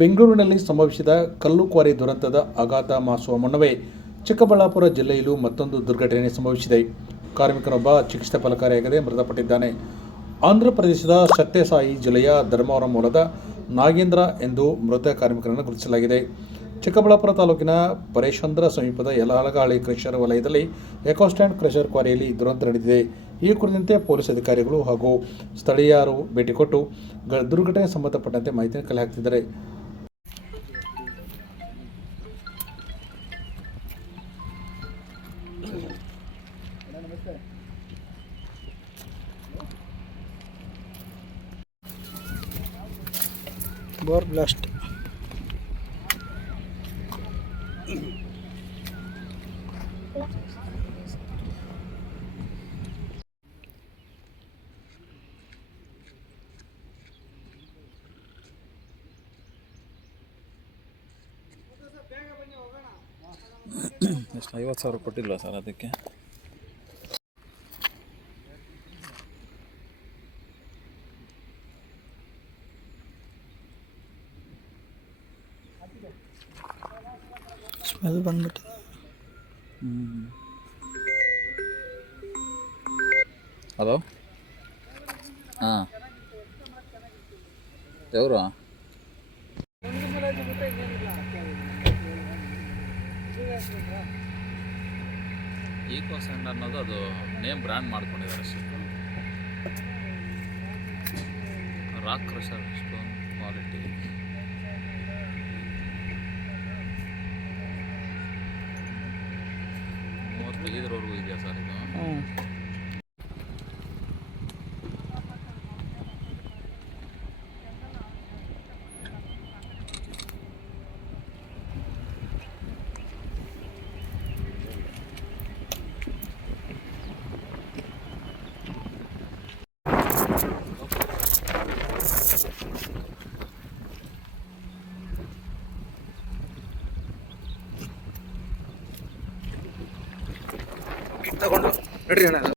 ಬೆಂಗಳೂರಿನಲ್ಲಿ ಸಂಭವಿಸಿದ ಕಲ್ಲು ಕ್ವಾರಿ ದುರಂತದ ಆಘಾತ ಮಾಸುವ ಮುನ್ನವೇ ಚಿಕ್ಕಬಳ್ಳಾಪುರ ಜಿಲ್ಲೆಯಲ್ಲೂ ಮತ್ತೊಂದು ದುರ್ಘಟನೆ ಸಂಭವಿಸಿದೆ. ಕಾರ್ಮಿಕನೊಬ್ಬ ಚಿಕಿತ್ಸೆ ಫಲಕಾರಿಯಾಗದೆ ಮೃತಪಟ್ಟಿದ್ದಾನೆ. ಆಂಧ್ರಪ್ರದೇಶದ ಸತ್ಯಸಾಯಿ ಜಿಲ್ಲೆಯ ಧರ್ಮವರಂ ಮೂಲದ ನಾಗೇಂದ್ರ ಎಂದು ಮೃತ ಕಾರ್ಮಿಕರನ್ನು ಗುರುತಿಸಲಾಗಿದೆ. ಚಿಕ್ಕಬಳ್ಳಾಪುರ ತಾಲೂಕಿನ ಪರೇಶಂದ್ರ ಸಮೀಪದ ಯಲಹಲಗಹಳ್ಳಿ ಕ್ರಷರ್ ವಲಯದಲ್ಲಿ ಎಕೋಸ್ಟ್ಯಾಂಡ್ ಕ್ರಷರ್ ಕ್ವಾರಿಯಲ್ಲಿ ದುರಂತ ನಡೆದಿದೆ. ಈ ಕುರಿತಂತೆ ಪೊಲೀಸ್ ಅಧಿಕಾರಿಗಳು ಹಾಗೂ ಸ್ಥಳೀಯರು ಭೇಟಿ ಕೊಟ್ಟು ದುರ್ಘಟನೆ ಸಂಬಂಧಪಟ್ಟಂತೆ ಮಾಹಿತಿಯನ್ನು ಕಲೆ ಹಾಕ್ತಿದ್ದಾರೆ. ಬೋರ್ ಬ್ಲಾಸ್ಟ್ ಎಷ್ಟು 50,000 ಕೊಟ್ಟಿಲ್ಲ ಸರ್ ಅದಕ್ಕೆ. ಸ್ಮೆಲ್ ಬಂದ್ಬಿಟ್ಟು ಹಲೋ, ಹಾಂ ఎవరు ಈಕೋಸೆಂಡ್ ಅನ್ನೋದು ಅದು ನೇಮ್ ಬ್ರ್ಯಾಂಡ್ ಮಾಡ್ಕೊಂಡಿದ್ದಾರೆ ಅಷ್ಟೇ. Rock crusher stone quality. 35ವರೆಗೂ ಇದೆಯಾ ಸರ್ ಇದು? ತಗೊಂಡು ನಡ್ರಿ ಅಣ್ಣ.